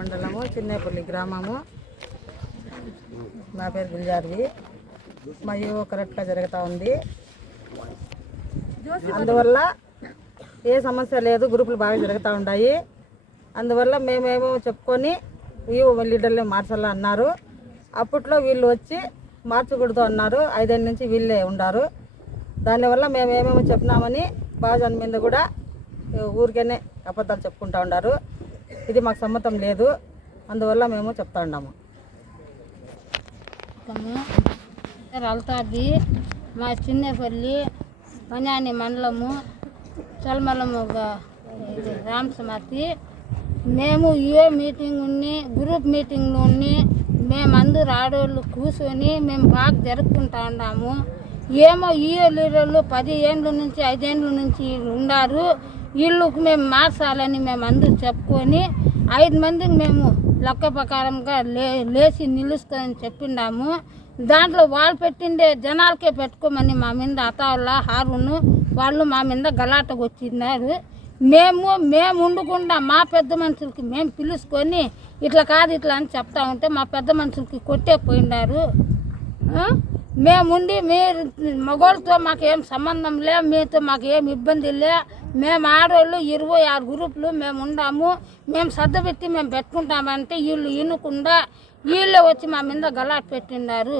మండలము చిన్నేపల్లి గ్రామము. నా పేరు గుల్జార్వి. మా ఈవో కరెక్ట్గా జరుగుతూ ఉంది. అందువల్ల ఏ సమస్య లేదు, గ్రూపులు బాగా జరుగుతూ ఉన్నాయి. అందువల్ల మేమేమో చెప్పుకొని ఈవో లీడర్లే మార్చాలా అన్నారు. అప్పట్లో వీళ్ళు వచ్చి మార్చకూడదు అన్నారు. 5 ఏళ్ళ నుంచి వీళ్ళే ఉన్నారు. దానివల్ల మేమేమేమో చెప్పినామని బాజాన్ మీద కూడా ఊరికేనే అబద్ధాలు చెప్పుకుంటూ ఉన్నారు. ఇది మాకు సమ్మతం లేదు. అందువల్ల మేము చెప్తా ఉన్నాము. అల్తాబి మా చిన్నేపల్లి పన్యాని మండలము చల్మలము రామసమతి. మేము ఏ మీటింగ్ ఉన్ని గ్రూప్ మీటింగ్లో ఉన్ని మేమందరూ ఆడవాళ్ళు కూర్చొని మేము బాగా జరుపుకుంటా ఉన్నాము. ఏమో ఈ లీడర్లు 10 ఏళ్ళ నుంచి 5 ఏళ్ళ నుంచి ఉన్నారు. వీళ్ళకు మేము మార్చాలని మేము అందరూ చెప్పుకొని 5 మందికి మేము లెక్క ప్రకారంగా లేచి నిలుస్తామని చెప్పిండాము. దాంట్లో వాళ్ళు పెట్టిండే జనాలకే పెట్టుకోమని మా మీద అతావుల్లా హారును వాళ్ళు మా మీద గలాటకు వచ్చినారు. మేము ఉండకుండా మా పెద్ద మనుషులకి మేము పిలుచుకొని ఇట్లా కాదు ఇట్లా అని చెప్తా ఉంటే మా పెద్ద మనుషులకి కొట్టే పోయినారు. మేముండి మీరు మగవాళ్ళతో మాకేం సంబంధం లే, మీతో మాకేం ఇబ్బంది లే, మేము ఆడవాళ్ళు 26 గ్రూపులు మేము ఉండాము, మేము సర్దపెట్టి మేము పెట్టుకుంటామంటే వీళ్ళు ఇనుకుండా వీళ్ళే వచ్చి మా మీద గలాట్ పెట్టిన్నారు.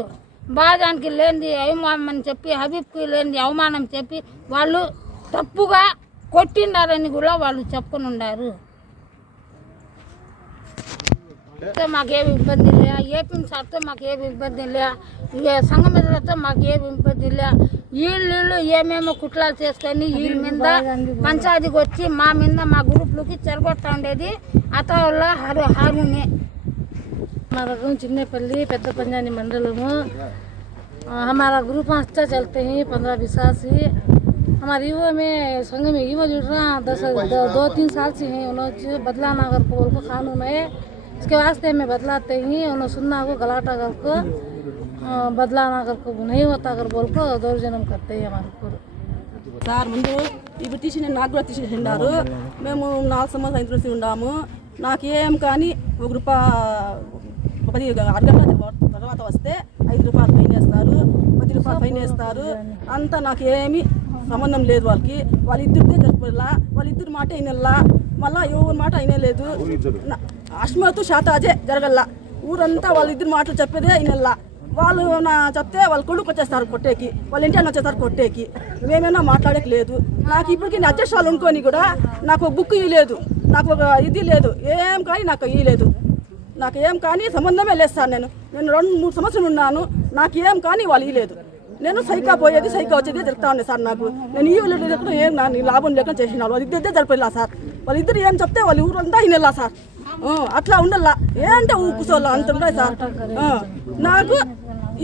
బాజానికి లేనిది అవమానం అని చెప్పి, హబీబ్కి లేనిది అవమానం చెప్పి వాళ్ళు తప్పుగా కొట్టిండారని కూడా వాళ్ళు చెప్పుకొని ఉన్నారు. మాకేమి ఇబ్బంది లే, ఏపీ సార్తో మాకేమి ఇబ్బంది లే, సంఘమిత్రులతో మాకేమి ఇబ్బంది లే. వీళ్ళు ఏమేమో కుట్లాలు చేసుకొని వీళ్ళ మీద పంచాయతీకి వచ్చి మా మీద మా గ్రూప్లకి చెరగొట్టా ఉండేది అతవల్ల హారునే. మా रकम चिन्नेपल्ली पेद्द पंजानी मंडलमु। हमारा ग्रुप अच्छा चलते हैं 15-20 साल से। हमारे युवा में संघ में युवा जुड़ रहा 2-3 साल से हैं। उन्होंने बदला ना कर को बोल को कानून है, इसके वास्ते में बदलाते हैं। उन्होंने सुनना को गलाटा कर को बदला ना कर को नहीं होता कर बोल को दौर्जन्य करते हैं हमारे ऊपर। సార్ ముందు ఇప్పుడు తీసి నాకు కూడా తీసేసిండారు. మేము 4 సంవత్సరాల నుంచి ఉన్నాము. నాకేం కానీ ₹1 అరగంట తర్వాత వస్తే ₹5 ఫైన్ వేస్తారు, ₹10 ఫైన్ వేస్తారు. అంతా నాకేమీ సంబంధం లేదు. వాళ్ళిద్దరిదే జరపల్లా, వాళ్ళిద్దరి మాట అయినల్లా, మళ్ళీ ఎవరి మాట అయినా లేదు. అస్మతు శాతాజే జరగల్లా, ఊరంతా వాళ్ళిద్దరి మాటలు చెప్పేదే అయినల్లా. వాళ్ళు నా చెప్తే వాళ్ళు కొడుకు వచ్చేస్తారు కొట్టేకి, వాళ్ళ ఇంటి వచ్చేస్తారు కొట్టేకి. మేమైనా మాట్లాడేకి లేదు. నాకు ఇప్పటికీ అధ్యక్షాలు అనుకొని కూడా నాకు ఒక బుక్ ఇవ్వలేదు, నాకు ఒక ఇది లేదు, ఏం కానీ నాకు ఇవ్వలేదు. నాకు ఏం కానీ సంబంధమే లేదు సార్. నేను 2-3 సంవత్సరాలు ఉన్నాను, నాకు ఏం కానీ వాళ్ళు ఇవ్వలేదు. నేను సైకా పోయేది సైకా వచ్చేది జరుగుతా ఉంది సార్. నాకు నేను ఇవ్వలేదు, ఏం నా లాభం లేకుండా చేసినారు. వాళ్ళు ఇద్దరిదే జరపల్లా సార్. వాళ్ళిద్దరు ఏం చెప్తే వాళ్ళు ఊరంతా వినల్లా సార్. అట్లా ఉండల్లా, ఏంటంటే కూర్చోవాలా అంత ఉన్నాయి సార్. నాకు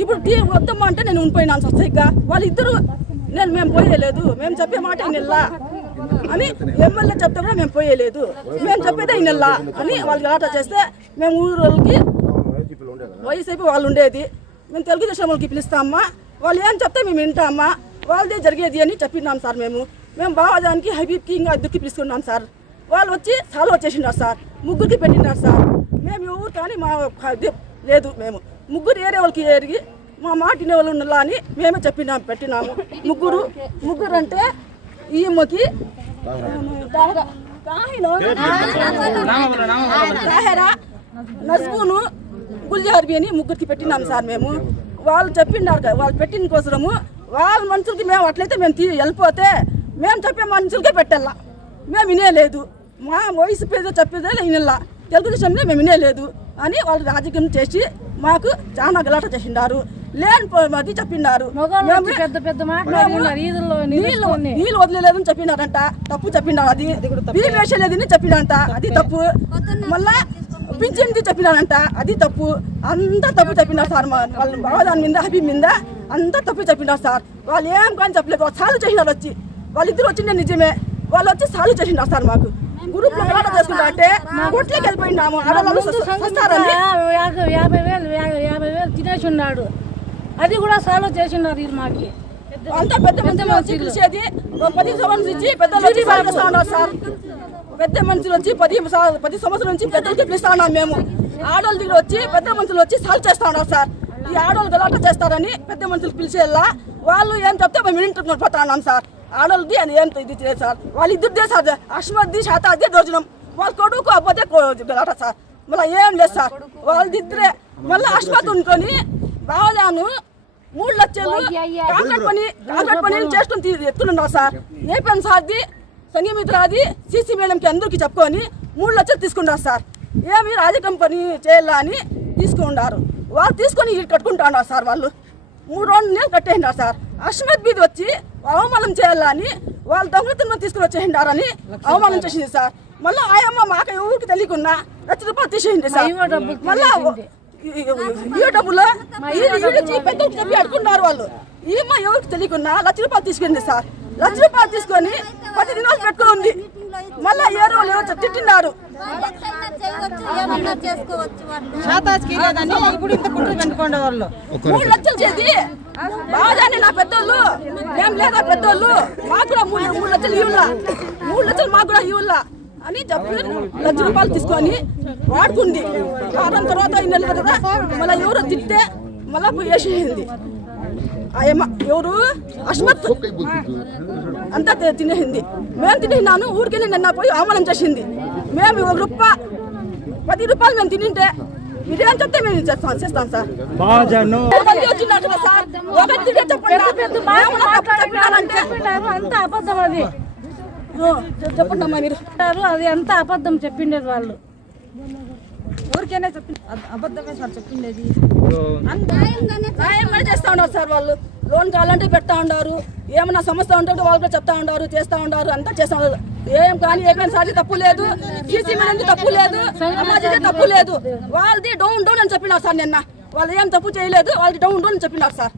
ఇప్పుడు టీ వద్దమ్మా అంటే నేను ఉండిపోయినాను సార్ సైగా. వాళ్ళిద్దరు మేము పోయేలేదు, మేము చెప్పే మాట వినల్లా అని ఎమ్మెల్యే చెప్తే కూడా మేము పోయేలేదు, మేము చెప్పేదే వినల్లా అని వాళ్ళు గలాటా చేస్తే మేము ఊరు వాళ్ళకి వైసీపీ వాళ్ళు ఉండేది, మేము తెలుగుదేశం వాళ్ళకి పిలుస్తామా, వాళ్ళు ఏం చెప్తే మేము వింటామా, వాళ్ళదే జరిగేది అని చెప్పినాం సార్. మేము బావాదానికి హబీబ్కి ఇంకా ఇద్దరికి పిలుచుకున్నాం సార్. వాళ్ళు వచ్చి సాల్వ్ వచ్చేసినారు సార్, 3కి పెట్టినారు సార్. మేము ఎవరు కానీ మా లేదు, మేము 3 ఏరే వాళ్ళకి ఎరిగి మా మాట వినే వాళ్ళు ఉండాలా అని మేమే చెప్పినాము, పెట్టినాము. ముగ్గురు అంటే ఈమెకి నజ్బూను గుల్జార్బి అని 3కి పెట్టినాము సార్. మేము వాళ్ళు చెప్పినారు కదా, వాళ్ళు పెట్టిన కోసము వాళ్ళ మనుషులకి మేము అట్లయితే మేము వెళ్ళిపోతే మేము చెప్పే మనుషులకే పెట్టాలా, మేము వినేలేదు. మా వయసు పేద చెప్పేదే వినల్లా, తెలుగుదేశంలో మేము వినేలేదు అని వాళ్ళు రాజకీయం చేసి మాకు చాలా గలాట చేసిండారు. లేని చెప్పినారు, నీళ్ళు వదిలేదని చెప్పినారంట, తప్పు చెప్పినారు. అది బియ్యం వేసేలేదని చెప్పినారంట, అది తప్పు. మళ్ళా పింఛన్ది చెప్పినారంట, అది తప్పు. అంతా తప్పు చెప్పినారు సార్. వాళ్ళు బావదాని మీద హబీబ్ మీద అంతా తప్పు చెప్పినారు సార్. వాళ్ళు ఏం కానీ చెప్పలేదు, వాళ్ళు సాల్వ్ చేసినారు. వచ్చి వాళ్ళిద్దరు వచ్చిండే నిజమే, వాళ్ళు వచ్చి సాల్వ్ చేసినారు సార్. మాకు గ్రూప్ లో గలాట చేసుకుంటా అంటే కొట్లకి వెళ్ళిపోయినాము. 50,000 తినేసి ఉన్నాడు, అది కూడా సాల్వ్ చేసినారు వీళ్ళు. మాకి అంతా పెద్ద వచ్చి పిలిచేది 10 సంవత్సరాల నుంచి పెద్దలు వచ్చి సాల్వ్ చేస్తా ఉన్నారు సార్. పెద్ద మనుషులు వచ్చి 10 సంవత్సరాల నుంచి పెద్దలు చెప్పిస్తా ఉన్నాం మేము. ఆడవాళ్ళ దగ్గర వచ్చి పెద్ద మనుషులు వచ్చి సాల్వ్ చేస్తా ఉన్నారు సార్. ఈ ఆడవాళ్ళు గలాట చేస్తారని పెద్ద మనుషులు పిలిచేలా వాళ్ళు ఏం చెప్తే మేము ఇంటికి పోతా ఉన్నాం సార్. ఆడవాళ్ళది అది ఏం ఇది చేయలేదు సార్. వాళ్ళు ఇద్దరిదే సార్, అశ్మద్ది శాతాది రోజునం. వాళ్ళ కొడుకు అబ్బదే గలాట సార్. మళ్ళీ ఏం లేదు సార్, వాళ్ళది ఇద్దరే. మళ్ళీ అశ్మత్ అనుకొని బావజాను 3 లక్షలు కాంట్రాక్ట్ పని చేసుకుని ఎత్తున్నారు సార్. ఏపీఎం సార్ది సంఘమిత్రాది సీసీ మేడంకి అందరికీ చెప్పుకొని 3 లక్షలు తీసుకున్నారు సార్. ఏమి రాజకీయం పని చేయాలా అని తీసుకున్నారు. వాళ్ళు తీసుకొని ఇల్లు కట్టుకుంటున్నారు సార్. వాళ్ళు 3 నెలలు కట్టేసినారు సార్. అశ్మత్ బీది వచ్చి అవమానం చేయాలా అని వాళ్ళు దొంగతనం తీసుకుని వచ్చేసినారని అవమానం చేసింది సార్. మళ్ళీ ఆయమ్మ మాకు ఎవరికి తెలియకుండా ₹1,00,000 తీసేయండి సార్. మళ్ళీ ఈ డబ్బులు పెద్దకి చెప్పి అడుకున్నారు వాళ్ళు. ఈమె ఎవరికి తెలియకుండా ₹1,00,000 తీసుకుంది సార్. ₹1,00,000 తీసుకొని 10 దినాలు పెట్టుకుంది. మళ్ళీ ఏరో తిట్టినారు. ఇప్పుడు ఇంత కుట్రలు పెట్టుకోండి వాళ్ళు. 3 లక్షలు చేసి బాగానే నా పెద్దోళ్ళు మేము లేదా పెద్దోళ్ళు మాకు కూడా 3 లక్షలు ఇవ్వాలా, 3 లక్షలు మాకు కూడా ఇవ్వాలా అని చెప్పి ₹1,00,000 తీసుకొని వాడుకుంది. వారం తర్వాత 2 నెలలు కదా మళ్ళీ ఎవరో తిట్టే మళ్ళీ పోయి వేసేసింది. ఎవరు అశ్మత్ అంతా తినేసింది. మేము తినేసినాను ఊరికెళ్ళి నిన్న పోయి అవమానం చేసింది. మేము ₹10 మేము తింటే మీరేం చెప్తే మేము చేస్తాం సార్. వచ్చినట్టు సార్ అంతా అబద్ధం, అది చెప్పండి అమ్మా మీరు. అది అంతా అబద్ధం చెప్పిండేది వాళ్ళు. ఊరికేనే అబద్ధమే సార్ చెప్పిండేది. న్యాయంగానే చేస్తా ఉన్నారు సార్. వాళ్ళు లోన్ కావాలంటే పెడతా ఉన్నారు, ఏమన్నా సమస్య ఉంటే వాళ్ళు కూడా చెప్తా ఉన్నారు, చేస్తా ఉన్నారు, అంతా చేస్తా ఉన్నారు. ఏం కానీ ఏమైనా సార్ తప్పు లేదు, సీసీ మీద తప్పు లేదు, సమాజం తప్పు లేదు. వాళ్ళది డౌన్ అని చెప్పినారు సార్. నిన్న వాళ్ళు ఏం తప్పు చేయలేదు, వాళ్ళది డౌన్ అని చెప్పినారు సార్.